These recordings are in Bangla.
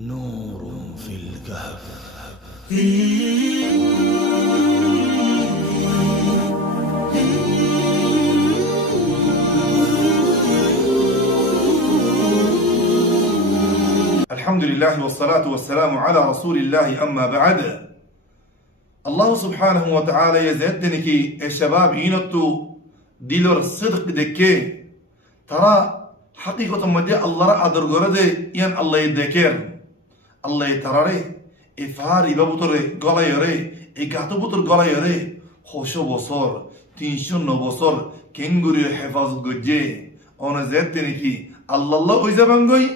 نور في الكهف. الحمد لله والصلاة والسلام على رسول الله أما بعد. الله سبحانه وتعالى يزدنك الشباب إنتو ديلور صدق دكي ترى حقيقة مدى الله أدر غرده ين الله يذكر الله ترى إفهاري ببطره قلا يري إكاتو بطر قلا يري خوشو بصور تنشن بصور كنغوري حفاظ جوجي أنا زدتني الله ويزبانغوي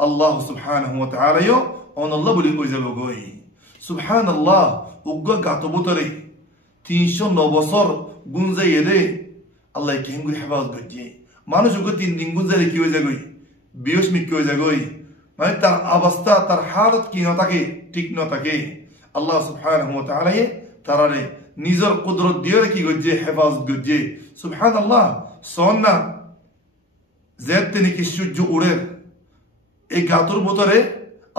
الله سبحانه وتعالى يو أنا الله بلي ويزبانغوي سبحان الله وقا كاتو بطري تنشن بصور غنزة يري الله كنغوري حفاظ جوجي মানুষ ওকে 3 দিন গুজারে কি হয়ে যাগই বিয়সমিক কি হয়ে যাগই মানে তার অবস্থা তার হালত কি না থাকে ঠিক না থাকে আল্লাহ সুবহানাহু ওয়া তাআলা তারারে নিজের কুদরত দিয়ে কি গজে হেফাজত গজে সুবহানাল্লাহ সোনা জেতনি কি সূর্য উড়ে এই গাতর ভিতরে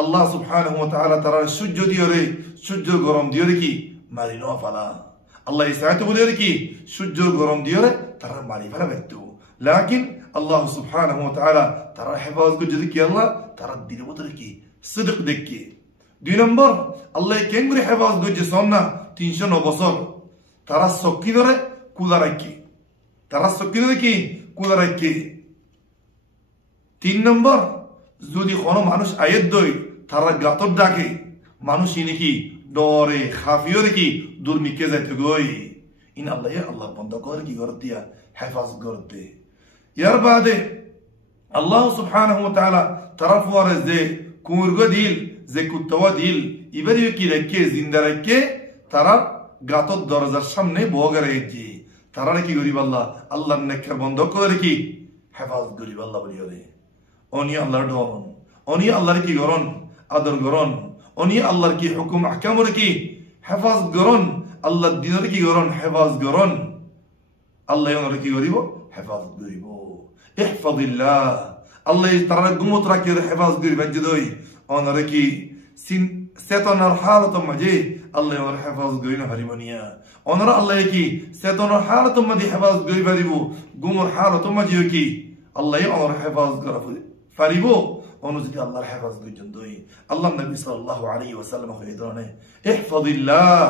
আল্লাহ সুবহানাহু ওয়া তাআলা তারার সূর্য দিয়ে রে সূর্য গরম দিয়ে কি মারিনো ফালা আল্লাহ ইসাইতে বলে রে কি সূর্য গরম দিয়ে রে তারা মারি ফেলা ব্যক্ত لكن الله سبحانه وتعالى ترى حفاظ جد كي الله ترى الدين بطريقي صدق دكي دي نمبر الله كينغري حفاظ جد صنع تنشن وبصر ترى السكينة كولا ركي ترى السكينة كي كولا ركي 3 نمبر যদি কোনো মানুষ আয়াত দই তারা গাতর ডাকে মানুষ ইনকি ডরে খাফিয়রে কি দুর্মিকে যাইতে গই ইন আল্লাহ বন্ধ করে কি করে দিয়া হেফাজত করতে ইয়ার বাদে আল্লাহ সুবহানাহু ওয়া তাআলা তরফ ওয়ারে যে কুরগো দিল যে কুত্তওয়া দিল ইবারি কি রেখে জিন্দা রেখে তারা গাতর দরজার সামনে বগরে রেখে তারা কি গরিব আল্লাহর নেকর বন্ধ করে কি হেফাজত গরিব আল্লাহ বলিরে অনি আল্লাহর ডরন অনি আল্লাহর কি গরন আদর গরন অনি আল্লাহর কি হুকুম আহকামর কি হেফাজত গরন আল্লাহর দিনের কি গরন হেফাজত গরন আল্লাহ ওনার কি করিব হেফাজত করিব ইহফাজিল্লাহ আল্লাহ তারা গুমত রাখি হেফাজত করিব যদি ওনার কি চেতনার হালত মাঝে আল্লাহ ওনার হেফাজত করি না হারিবনিয়া ওনার আল্লাহ কি চেতনার হালত মাঝে হেফাজত করি পারিব গুমর হালত মাঝে কি আল্লাহ ওনার হেফাজত করা পারিব অনু যদি আল্লাহর হেফাজত করেন দই আল্লাহ নবী সাল্লাল্লাহু আলাইহি ওয়াসাল্লাম কই ধরনে ইহফাজিল্লাহ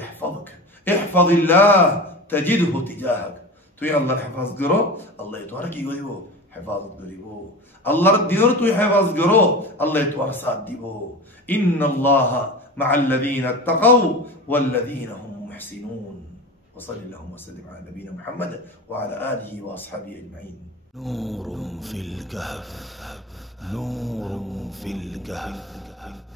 ইহফাজুক ইহফাজিল্লাহ تجده تجاهك তুই আল্লাহর হেফাজত করো আল্লাহ তোর কি করিব হেফাজত করিব আল্লাহর দিনের তুই হেফাজত করো আল্লাহ তোর সাথ দিব ইন্নাল্লাহ মা'আল্লাযীনা তাকাউ ওয়াল্লাযীনা হুম মুহসিনুন وصلى اللهم وسلم على نبينا محمد وعلى آله وأصحابه أجمعين نور في الكهف. نور في الكهف.